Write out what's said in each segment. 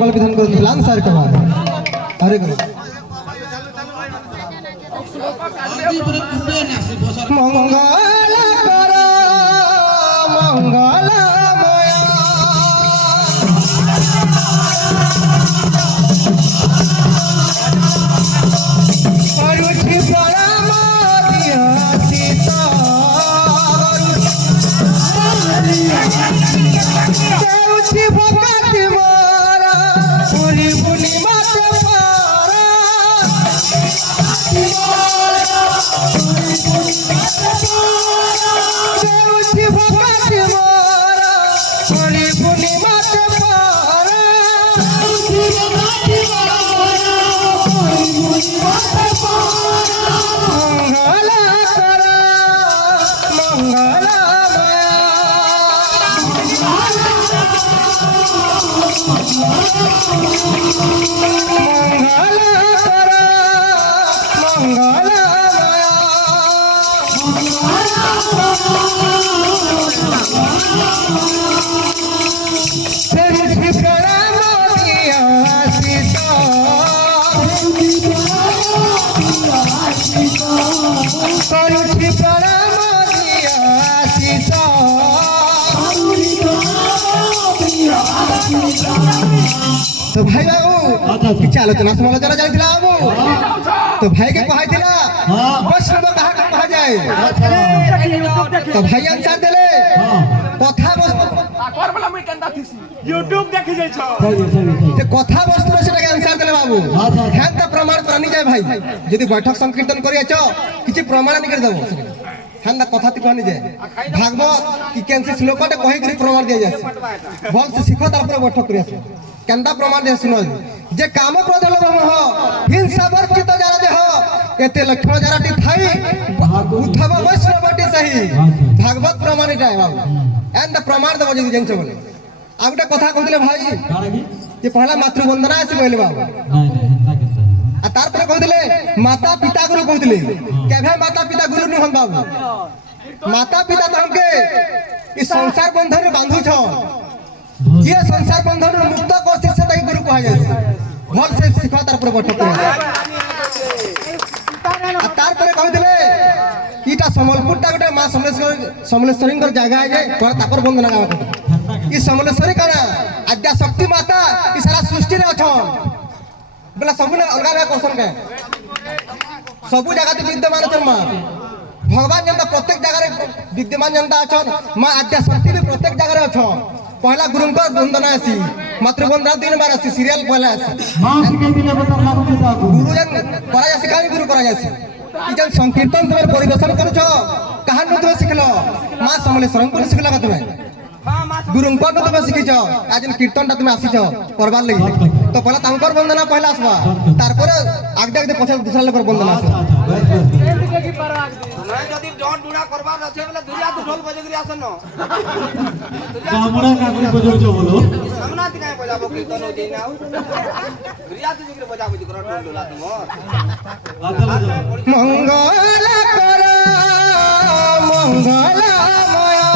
विधान कर सार के बाद अरे मंगल कर मंगल तो भाई बाबू किसी आलोचना समालोचना जाइला बाबू तो भाई के कहा थिला वैष्णव कहा कहा जाए तो भाई आंसर देले कथा वस्तु आकर वाला मैं कंदा थिसी YouTube देखि जाय छ ते कथा वस्तु सेटा के आंसर देले बाबू हेन त प्रमाण करनी जाय भाई यदि बैठक संकीर्तन करिया छ किछि प्रमाण नि कर देबो हेन कथा ति कहनी जाय भागवत कि केनसे श्लोकटे कहि करी प्रमाण दिया जाय बोल से सिखो तार पर बैठक करिया छ केंदा प्रमाण दे सुनो जे काम क्रोध लोभ मोह हिंसा वर्जित जरा देह एते लक्षण जराटी थाई उद्धव वैष्णवटी सही भागवत प्रमाण इटा बाबू एंड प्रमाण देबो जदी जेंच बोले आ गुटा कथा कहदिले भाई जे पहला मातृ वंदना आसी कहले बाबू आ तार पर कहदिले माता पिता गुरु कहदिले केभे माता पिता गुरु नि हम बाबू माता पिता त हमके इस संसार बंधन में बांधु छ जे संसार बंधन मुक्त करते से तई गुरु कहा जाय भल से सिखा तार पर बैठक आ तार पर कहि दिले ईटा समलपुर ता गोटे मां समलेश्वरी कर जगह है तोरा तापर वंदना गावा ई समलेश्वरी काना आद्या शक्ति माता ई सारा सृष्टि रे अछन बोला सब ने अलग अलग क्वेश्चन के सब जगह ते विद्यमान अछन मां भगवान जनता प्रत्येक जगह रे विद्यमान जनता अछन मां आद्या शक्ति भी प्रत्येक जगह रे अछन पहला गुरु को वंदना आसी मातृ वंदना 3 बार आसी सीरियल पहला आसी हां सिखाई दिले बता लागु छ गुरु जन करा जासी काई गुरु करा जासी ई जन संकीर्तन तुम परिवेशन करू छ कहां न तुम सिखलो मां समलेश्वरन को सिखला का तुम हां मां गुरु को तुम सिखि छ आज कीर्तन ता तुम आसी छ करबार लगी तो पहला तांकर वंदना पहला आसबा तार पर आगदे आगदे पछे दूसरा लोकर वंदना आसे देखि पर मैं जदी जॉन डुडा करबार আছে বলে দুরিয়া তো ঢোল বজে গরি আসন কামড়া কাকু বজো છો बोलो सामना दिखाए बजाबो कीर्तन हो देना दुरिया तो जिगरे बजाबो जी करो ढोल डोला तुम मंगल कर मंगल माया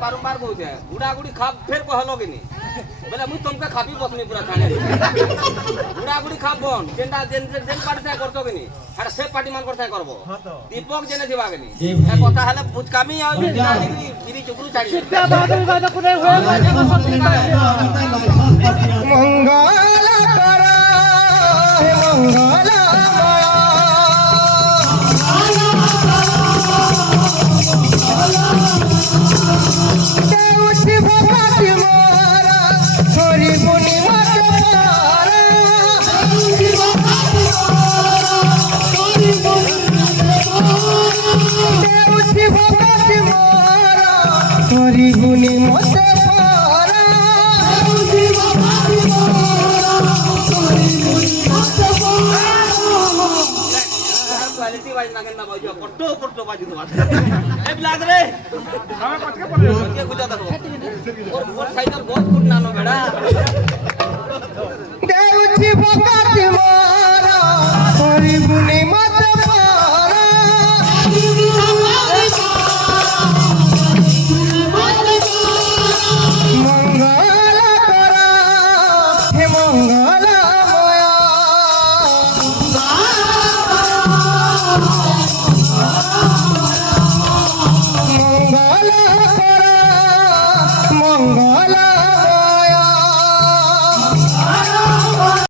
बारंबार कहते हैं गुड़ा गुड़ी खा फिर कहलो कि नहीं बोले मुई तुमके खापी बसनी पूरा खाने गुड़ा गुड़ी खा बन जेंदा जेन पार्टी से करतो कि नहीं हर से पार्टी मान करता करबो दीपक जेने दिवा कि नहीं ए कथा हले बुचकामी आ गिरी चुकरू चाड़ी सीता बहादुर का तो कुने होए मंगल कर मंगल Viva বাজ নাগেন না বাজু কট্টো কট্টো বাজু তো এ বিলাদ রে আমি পটকে পড়ে কে বুঝা দেখো ওর সাইডার বহুত কোন নানো বেড়া দেউছি ফকাতি মারা করিবুনে